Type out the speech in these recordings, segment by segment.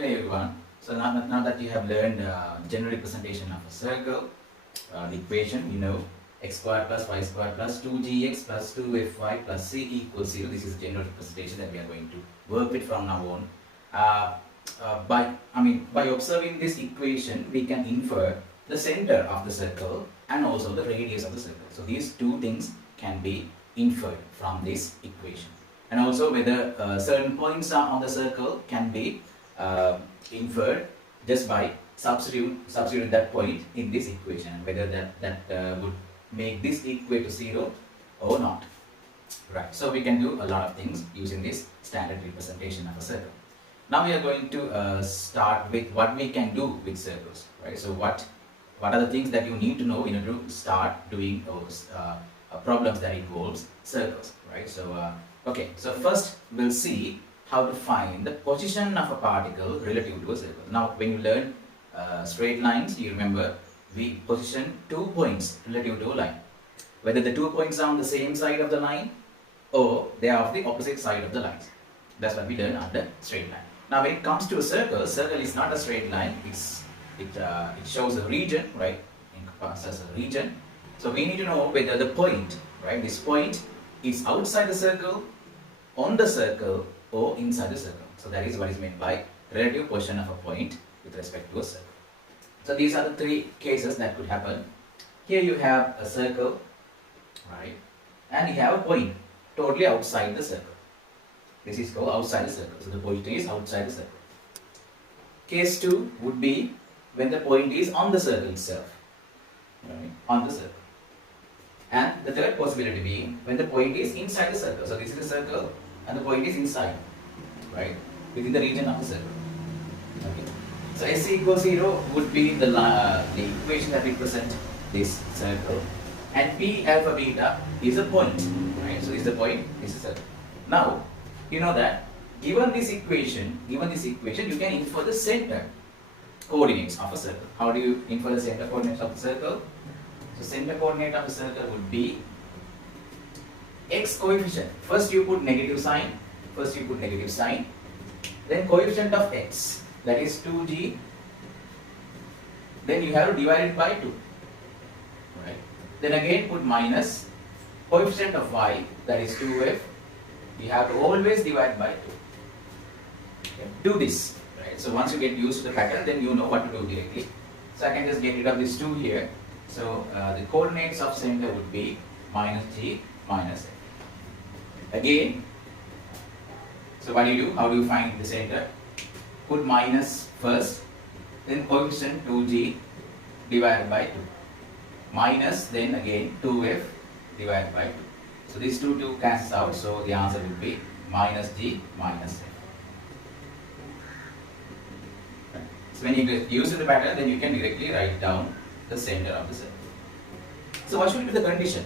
Hey everyone. So now that you have learned general representation of a circle, the equation, x squared plus y squared plus 2gx plus 2fy plus c equals 0. This is general representation that we are going to work with from now on. By observing this equation, we can infer the center of the circle and also the radius of the circle. So these two things can be inferred from this equation, and also whether certain points on the circle can be inferred just by substituting that point in this equation, and whether that would make this equal to 0 or not. Right, so we can do a lot of things using this standard representation of a circle. Now we are going to start with what we can do with circles, right? So what are the things that you need to know in order to start doing those problems that involves circles, right? So okay, so first we'll see how to find the position of a particle relative to a circle. Now when you learn straight lines, you remember we position 2 points relative to a line, whether the 2 points are on the same side of the line or they are of the opposite side of the lines. That's what we learn under straight line. Now when it comes to a circle is not a straight line. It shows a region, right? Encompasses a region. So we need to know whether the point, right, this point is outside the circle, on the circle, or inside the circle. So that is what is meant by relative position of a point with respect to a circle. So these are the three cases that could happen. Here you have a circle, right, and you have a point totally outside the circle. This is called outside the circle. So the point is outside the circle. Case 2 would be when the point is on the circle itself, right, on the circle. And the third possibility being when the point is inside the circle. So this is the circle and the point is inside, right, within the region of the circle. Okay. So S equals 0 would be the equation that represents this circle, and P alpha beta is a point, right? So this is the point, this is a circle. Now you know that given this equation, you can infer the center coordinates of a circle. How do you infer the center coordinates of the circle? So center coordinate of the circle would be x coefficient. First you put negative sign, then coefficient of x, that is 2g, then you have to divide it by 2, right? Then again put minus coefficient of y, that is 2f, you have to always divide by 2. Okay. Do this, right? So once you get used to the pattern, then you know what to do directly. So I can just get rid of this 2 here. So the coordinates of center would be minus g minus f. Again, so what do you do? How do you find the center? Put minus first, then coefficient 2g divided by 2. Minus, then again 2f divided by 2. So these two cancels out, so the answer will be minus g minus f. Right. So when you get used to the pattern, then you can directly write down the center of the circle. So what should be the condition?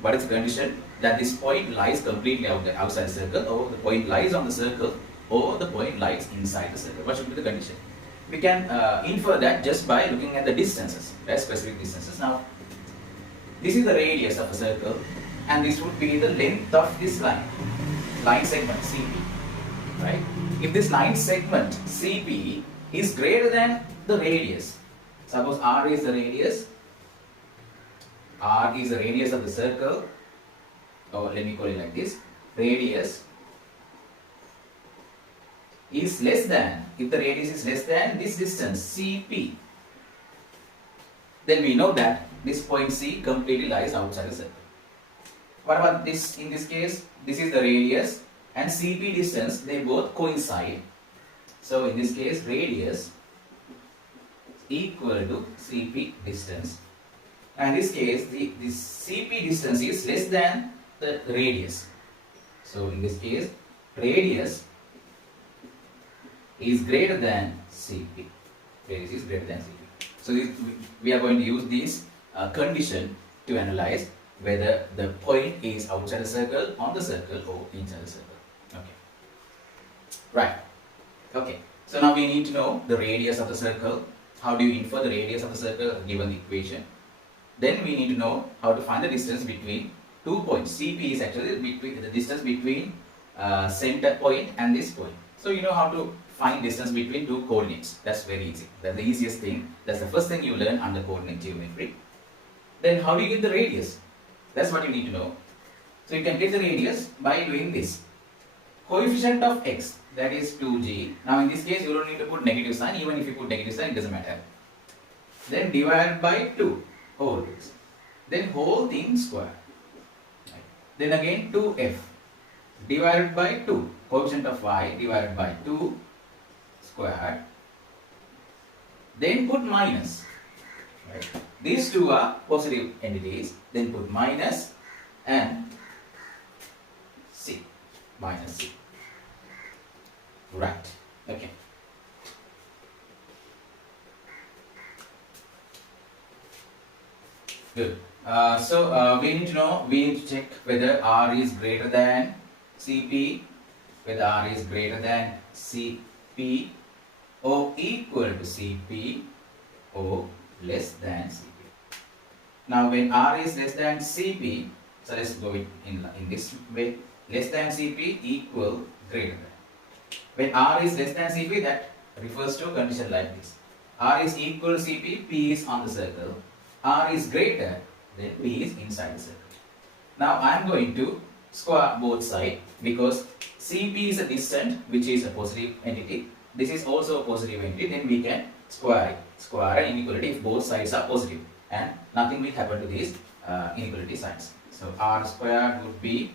What is the condition? That this point lies completely outside the circle, or the point lies on the circle, or the point lies inside the circle. What should be the condition? We can infer that just by looking at the distances, right? Specific distances. Now, this is the radius of a circle, and this would be the length of this line segment CP, right? If this line segment CP is greater than the radius, suppose R is the radius of the circle, or let me call it like this, radius is less than, if the radius is less than this distance CP, then we know that this point C completely lies outside the circle. What about this? In this case, this is the radius and CP distance, they both coincide. So in this case, radius equal to CP distance. And in this case, this CP distance is less than the radius. So in this case, radius is greater than CP. Radius is greater than CP. So we are going to use this condition to analyze whether the point is outside the circle, on the circle, or inside the circle. Okay. Right. Okay. So now we need to know the radius of the circle. How do you infer the radius of the circle given the equation? Then we need to know how to find the distance between 2 points. CP is actually the distance between center point and this point. So you know how to find distance between two coordinates. That's very easy. That's the easiest thing. That's the first thing you learn under coordinate geometry. Then how do you get the radius? That's what you need to know. So you can get the radius by doing this. Coefficient of x, that is 2g. Now in this case you don't need to put negative sign. Even if you put negative sign, it doesn't matter. Then divided by 2 always. Then whole thing square. Right. Then again 2f divided by 2. Coefficient of y divided by 2 square. Then put minus. Right. These two are positive entities. Then put minus and c. Minus c. Right. Okay. Good. We need to know, we need to check whether R is greater than Cp, whether R is greater than Cp or equal to Cp or less than Cp. Now when R is less than Cp, so let's go in this way, less than Cp equal greater than. When R is less than Cp, that refers to a condition like this. R is equal to Cp, P is on the circle. R is greater, then P is inside the circle. Now I am going to square both sides because Cp is a distance which is a positive entity. This is also a positive entity. Then we can square it. Square an inequality if both sides are positive, and nothing will happen to these inequality signs. So R squared would be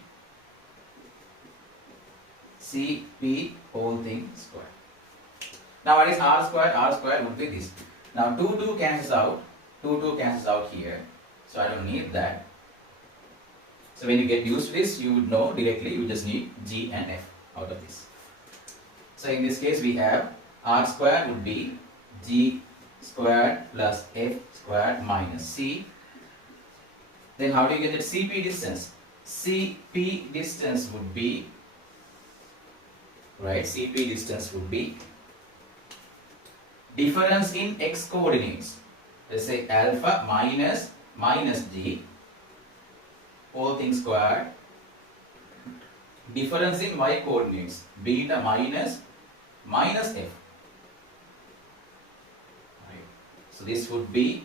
Cp whole thing square. Now what is R squared? R squared would be this. Now 2 cancels out. 2 cancels out here. So I don't need that. So when you get used to this, you would know directly, you just need G and F out of this. So in this case we have R squared would be G squared plus F squared minus C. Then how do you get that Cp distance? Cp distance would be, right, Cp distance would be difference in x coordinates. Let's say alpha minus g whole thing squared, difference in y coordinates beta minus f. Right. So this would be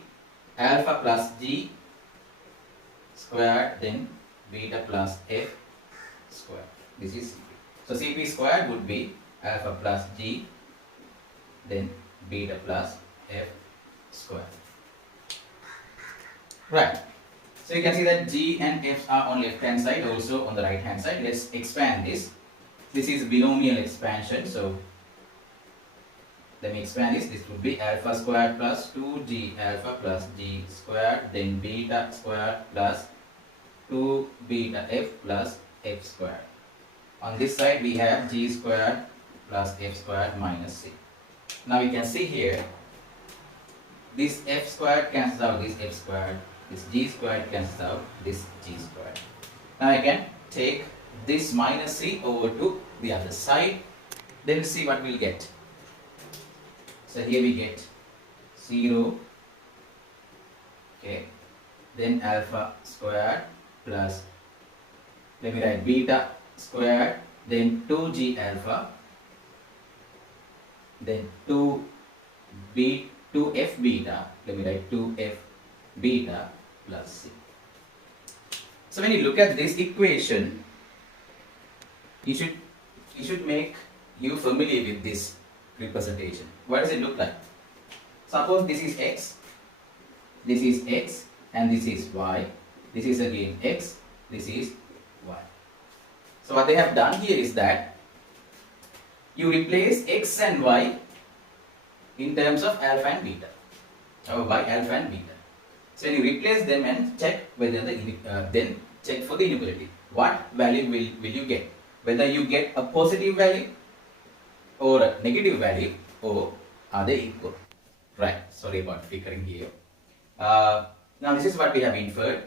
alpha plus g squared, then beta plus f squared. This is Cp. So Cp squared would be alpha plus g, then beta plus f squared. Right. So you can see that G and F are on left hand side, also on the right hand side. Let's expand this. This is binomial expansion. So let me expand this. This would be alpha squared plus 2g alpha plus g squared, then beta squared plus 2 beta f plus f squared. On this side we have g squared plus f squared minus c. Now you can see here, this f squared cancels out this f squared. This g squared cancels out this g squared. Now I can take this minus c over to the other side. Then see what we'll get. So here we get 0. Okay. Then alpha squared plus, let me write beta squared, then 2g alpha, then 2f beta, let me write 2f beta plus c. So when you look at this equation, it should make you familiar with this representation. What does it look like? Suppose this is x, and this is y. This is again x, this is y. So what they have done here is that you replace x and y in terms of alpha and beta, or by alpha and beta. So you replace them and check whether then check for the inequality. What value will you get? Whether you get a positive value or a negative value, or are they equal? Right. Sorry about flickering here. Now this is what we have inferred.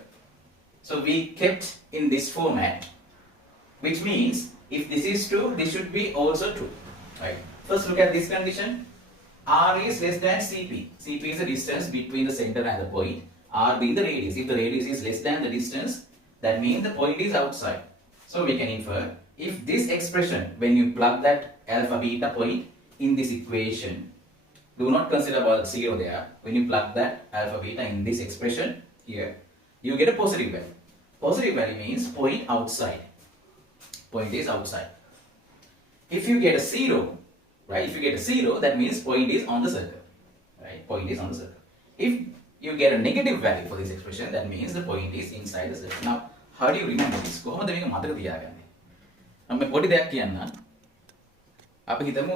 So we kept in this format, which means if this is true, this should be also true. Right. First look at this condition. R is less than Cp. Cp is the distance between the center and the point. R being the radius. If the radius is less than the distance, that means the point is outside. So we can infer, if this expression, when you plug that alpha beta point in this equation, do not consider about 0 there. When you plug that alpha beta in this expression here, you get a positive value. Positive value means point outside. Point is outside. If you get a 0, right? If you get a 0, that means point is on the circle, right? Point is on the circle. If you get a negative value for this expression, that means the point is inside the circle. Now, how do you remember this? කොහොමද මේක මතක තියාගන්නේ? මම පොඩි දෙයක් කියන්නම්. අපි හිතමු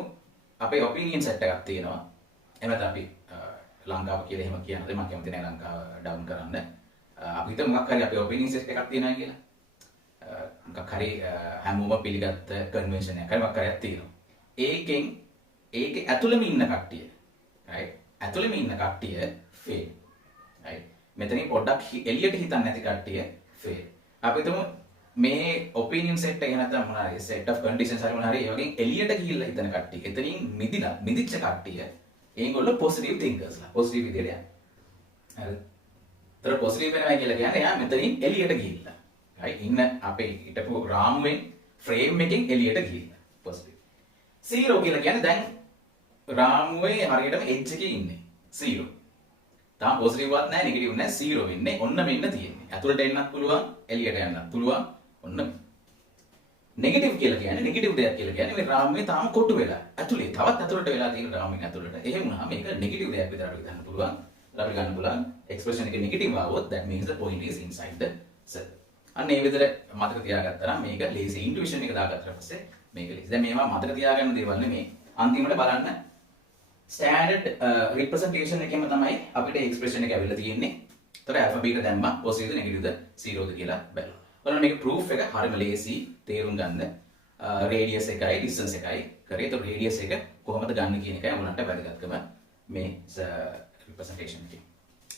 අපේ ඔපිනියන් සෙට් එකක් තියෙනවා. එහෙම නැත්නම් අපි ලංකාව කියලා එහෙම කියනද මම කැමති නැහැ ලංකාව ඩවුන් කරන්න. අපි හිතමු මොකක් හරි අපේ ඔපිනියන් සෙට් එකක් තියෙනවා කියලා. මොකක් හරි හැමෝම පිළිගත්ත කන්වෙන්ෂන් එකක් හරි මොකක් හරියක් තියෙනවා. ඒකේ ඇතුළෙම ඉන්න කට්ටිය, right? ඇතුළෙම ඉන්න කට්ටිය fail, right? මෙතනින් පොඩ්ඩක් එළියට හිතන්නේ නැති කට්ටිය fail. අපි හිතමු මේ ඔපිනියන් සෙට් එක නැත්නම් මොනවා හරි set of conditions හරි මොනවා හරි ඒ වගේ එළියට ගිහිල්ලා හිතන කට්ටිය. එතනින් මිදිච්ච කට්ටිය ඒගොල්ලෝ positive thinkers ලා. positive විදියට යන්නේ. හරිද? ඒතර positive වෙනවා කියලා කියන්නේ එයා මෙතනින් එළියට ගිහිල්ලා. right? ඉන්න අපේ හිටපු රාමුවෙන් frame එකෙන් එළියට ගිහිල්ලා. positive. 0 කියලා කියන්නේ දැන් රාමුවේ හරියටම edge එකේ ඉන්නේ. 0. තාම positive වත් නැහැ negative නැහැ 0 වෙන්නේ. ඔන්න මෙන්න තියෙන්නේ. ඇතුළට එන්නත් පුළුවන්, එළියට යන්නත් පුළුවන්. ඔන්න negative කියලා කියන්නේ negative දෙයක් කියලා කියන්නේ මේ රාමුවේ තාම කොටු වෙලා. ඇතුළේ තවත් ඇතුළට වෙලා තියෙන රාමුවෙන් ඇතුළට. එහෙම වුණාම මේක negative දෙයක් විතරට ගන්න පුළුවන්. අපිට ගන්න පුළුවන් expression එක negative ආවොත් that means the point is inside the circle. අන්න ඒ විදිහට මතක තියාගත්තා නම් මේක lazy intuition එක දාගත්තට පස්සේ මේක lazy. දැන් මේවා මතක තියාගන්න දේවල් නෙමෙයි. අන්තිමට බලන්න standard representation එකෙම තමයි අපිට expression එක ඇවිල්ලා තියෙන්නේ. ඒතර alpha beta දැම්මා positive negative 0ද කියලා බලන්න. බලන්න මේක proof එක හරිම lazy තේරුම් ගන්න. radius එකයි distance එකයි කරේ. ඒතර radius එක කොහොමද ගන්න කියන එකයි ඔයගොල්ලන්ට වැදගත්කම මේ representation එකේ.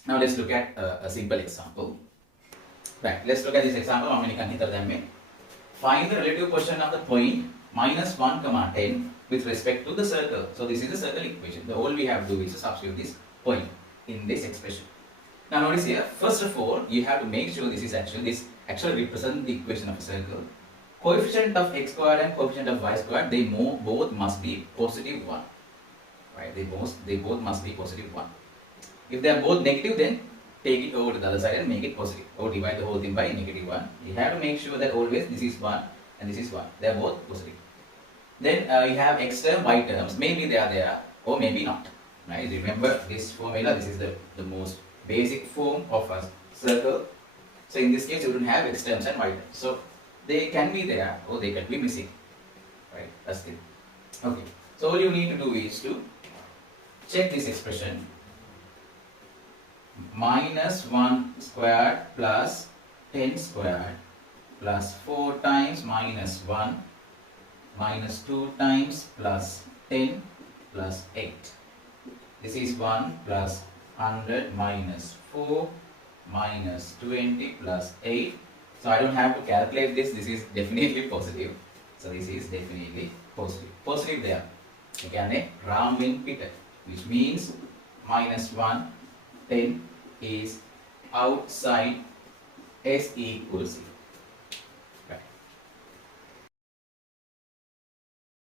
Now let's look at a simple example. Right, let's look at this example. මම නිකන් හිතලා දැම්මේ. Find the relative position of the point -1, 10 with respect to the circle. So this is the circle equation. All we have to do is to substitute this point in this expression. Now notice here, first of all, you have to make sure this actually represents the equation of a circle. Coefficient of x squared and coefficient of y squared, they both must be positive 1. Right? They both must be positive 1. If they are both negative, then take it over to the other side and make it positive. Or divide the whole thing by negative 1. You have to make sure that always this is 1 and this is 1. They are both positive. Then you have x term, y terms. Maybe they are there or maybe not. Right? Remember this formula. This is the most basic form of a circle. So in this case, you don't have x terms and y terms. So they can be there or they can be missing. Right? That's it. Okay. So all you need to do is to check this expression. -1 squared plus 10 squared plus 4 times -1 minus 2 times plus 10 plus 8. This is 1 plus 100 minus 4 minus 20 plus 8. So I don't have to calculate this. This is definitely positive. So this is definitely positive. Positive there. Again, a Raman Peter, which means -1, 10 is outside S equals 0.